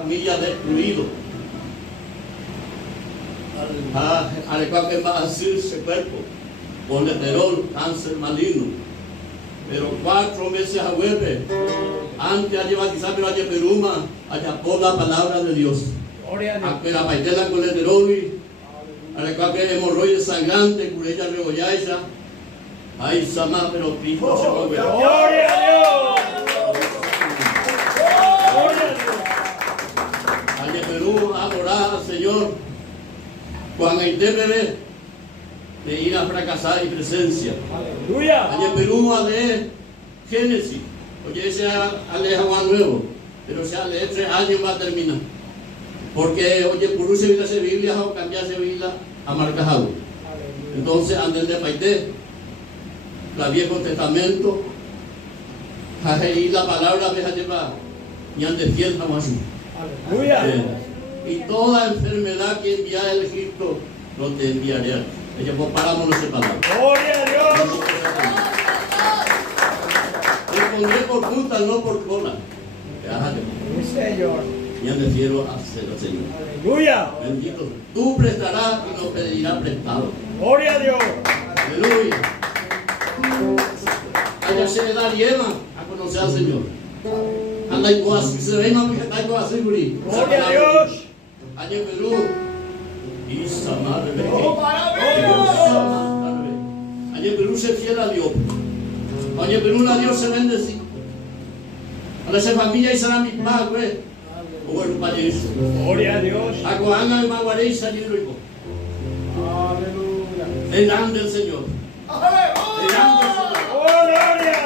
familias destruidas. Al que va a decir ese cuerpo, colesterol, cáncer maligno. Pero 4 meses a vuelve, antes de bautizar, pero allá Peruma, allá por la palabra de Dios. A que la paitela colesterol, a que hemorroides sangrantes, curella regollaisa, ay, sama, pero Cristo se mueve. ¡Gloria a Dios! Allá Perú, adorar al Señor. Cuando hay bebé, de ir a fracasar en presencia. ¡Aleluya! Allá Perú, a leer Génesis. Oye, se aleja Juan nuevo, pero se aleja 3 años va a terminar. Porque, oye, por usar la Biblia o cambiarse Biblia a marcajado. Entonces, anden de paité, la Viejo Testamento, y la palabra deja llevar, y ande fiel jamás. ¡Aleluya! Y toda enfermedad que envía el Egipto, no te enviaré. Ella, pues paramos esa palabra. ¡Gloria a Dios! Te pondré por punta, no por cola. Déjate. ¡Sí, Señor! Ya me fiero a hacerlo, Señor. ¡Aleluya! Bendito. Tú prestarás y no pedirás prestado. ¡Gloria a Dios! Aleluya. Allá se da yema a conocer al Señor. Anda y así se ve, mami, que está y así, guri. ¡Gloria a Dios! Allá en Perú. Y Samar, allá en Perú se fiel a Dios. Allá en Perú a Dios se bendecía. A la familia y será mi padre. O el país. ¡Gloria a Dios! A Coanga de Maguaré y salir rico. ¡Aleluya! El grande del Señor. El grande del Señor. ¡Oh, gloria!